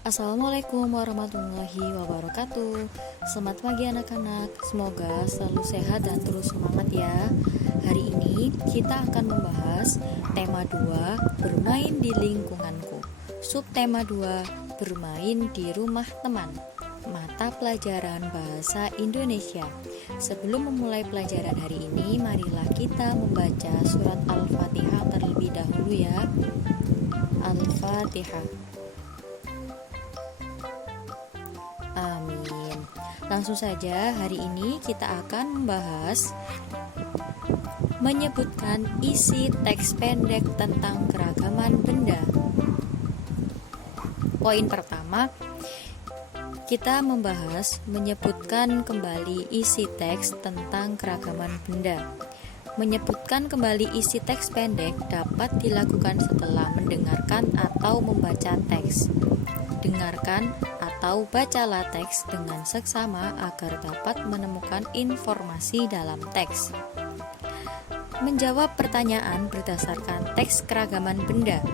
Assalamualaikum warahmatullahi wabarakatuh. Selamat pagi anak-anak. Semoga selalu sehat dan terus semangat ya. Hari ini kita akan membahas tema 2, bermain di lingkunganku. Subtema 2, bermain di rumah teman. Mata pelajaran bahasa Indonesia. Sebelum memulai pelajaran hari ini, marilah kita membaca surat Al-Fatihah terlebih dahulu ya. Al-Fatihah. Amin. Langsung saja, hari ini kita akan membahas menyebutkan isi teks pendek tentang keragaman benda. Poin pertama, kita membahas menyebutkan kembali isi teks tentang keragaman benda. Menyebutkan kembali isi teks pendek dapat dilakukan setelah mendengarkan atau membaca teks. Dengarkan atau bacalah teks dengan seksama agar dapat menemukan informasi dalam teks. Menjawab pertanyaan berdasarkan teks keragaman benda.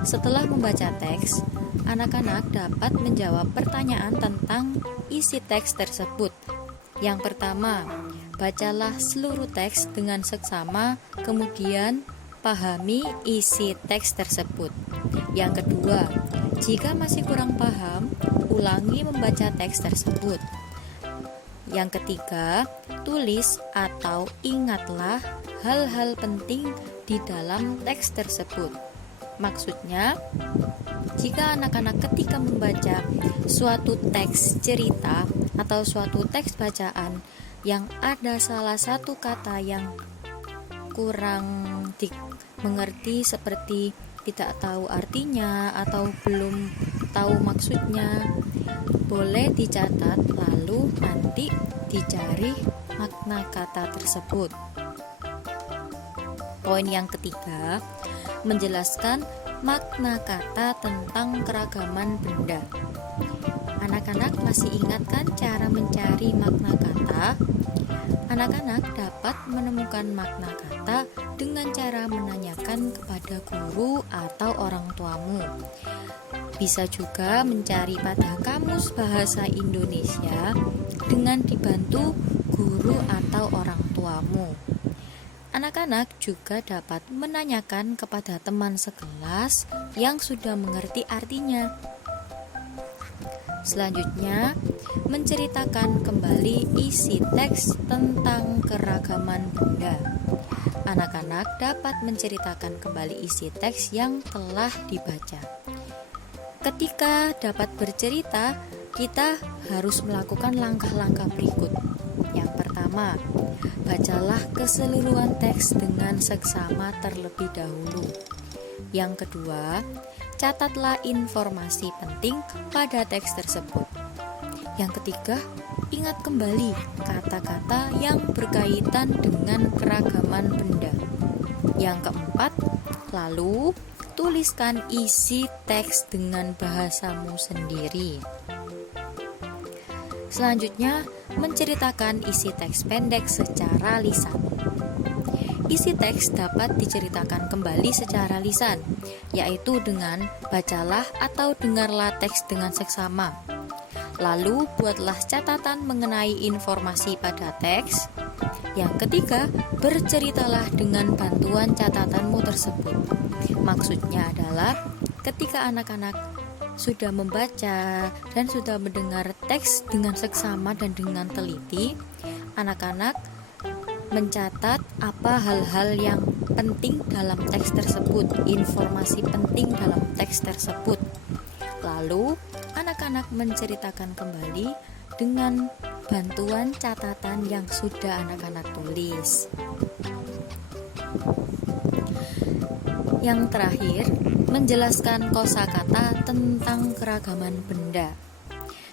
Setelah membaca teks, anak-anak dapat menjawab pertanyaan tentang isi teks tersebut. Yang pertama, bacalah seluruh teks dengan seksama, kemudian pahami isi teks tersebut. Yang kedua, jika masih kurang paham, ulangi membaca teks tersebut. Yang ketiga, tulis atau ingatlah hal-hal penting di dalam teks tersebut. Maksudnya, jika anak-anak ketika membaca suatu teks cerita atau suatu teks bacaan yang ada salah satu kata yang kurang dimengerti seperti tidak tahu artinya atau belum tahu maksudnya, boleh dicatat lalu nanti dicari makna kata tersebut. Poin yang ketiga, menjelaskan makna kata tentang keragaman benda. Anak-anak masih ingat kan cara mencari makna kata? Anak-anak dapat menemukan makna kata dengan cara menanyakan kepada guru atau orang tuamu. Bisa juga mencari pada kamus bahasa Indonesia dengan dibantu guru atau orang tuamu. Anak-anak juga dapat menanyakan kepada teman sekelas yang sudah mengerti artinya. Selanjutnya, menceritakan kembali isi teks tentang keragaman benda. Anak-anak dapat menceritakan kembali isi teks yang telah dibaca. Ketika dapat bercerita, kita harus melakukan langkah-langkah berikut. Yang pertama, bacalah keseluruhan teks dengan seksama terlebih dahulu. Yang kedua, catatlah informasi penting pada teks tersebut. Yang ketiga, ingat kembali kata-kata yang berkaitan dengan keragaman benda. Yang keempat, lalu tuliskan isi teks dengan bahasamu sendiri. Selanjutnya, menceritakan isi teks pendek secara lisan. Isi teks dapat diceritakan kembali secara lisan, yaitu dengan bacalah atau dengarlah teks dengan seksama. Lalu, buatlah catatan mengenai informasi pada teks. Yang ketiga, berceritalah dengan bantuan catatanmu tersebut. Maksudnya adalah ketika anak-anak sudah membaca dan sudah mendengar teks dengan seksama dan dengan teliti, anak-anak mencatat apa hal-hal yang penting dalam teks tersebut, informasi penting dalam teks tersebut. Lalu, anak-anak menceritakan kembali dengan bantuan catatan yang sudah anak-anak tulis. Yang terakhir, menjelaskan kosakata tentang keragaman benda.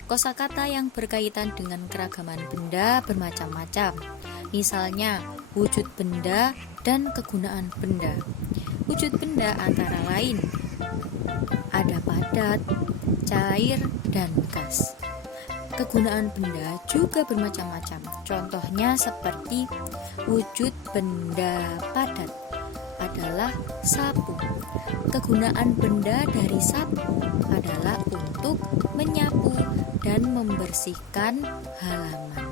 Kosakata yang berkaitan dengan keragaman benda bermacam-macam. Misalnya, wujud benda dan kegunaan benda. Wujud benda antara lain ada padat, cair, dan gas. Kegunaan benda juga bermacam-macam. Contohnya seperti wujud benda padat adalah sapu. Kegunaan benda dari sapu adalah untuk untuk menyapu dan membersihkan halaman.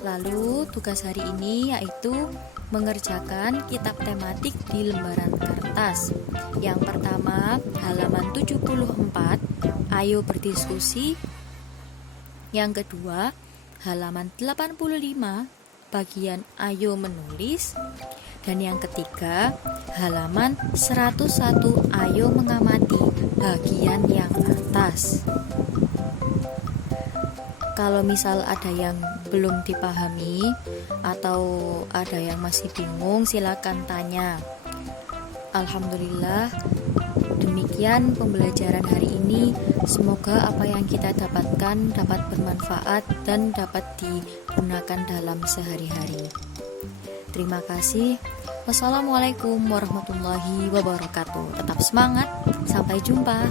Lalu tugas hari ini yaitu mengerjakan kitab tematik di lembaran kertas. Yang pertama, halaman 74, ayo berdiskusi. Yang kedua, halaman 85, bagian ayo menulis. Dan yang ketiga, halaman 101, ayo mengamati, bagian yang atas. Kalau misal ada yang belum dipahami atau ada yang masih bingung, silakan tanya. Alhamdulillah, demikian pembelajaran hari ini. Semoga apa yang kita dapatkan dapat bermanfaat dan dapat digunakan dalam sehari-hari. Terima kasih. Wassalamualaikum warahmatullahi wabarakatuh. Tetap semangat. Sampai jumpa.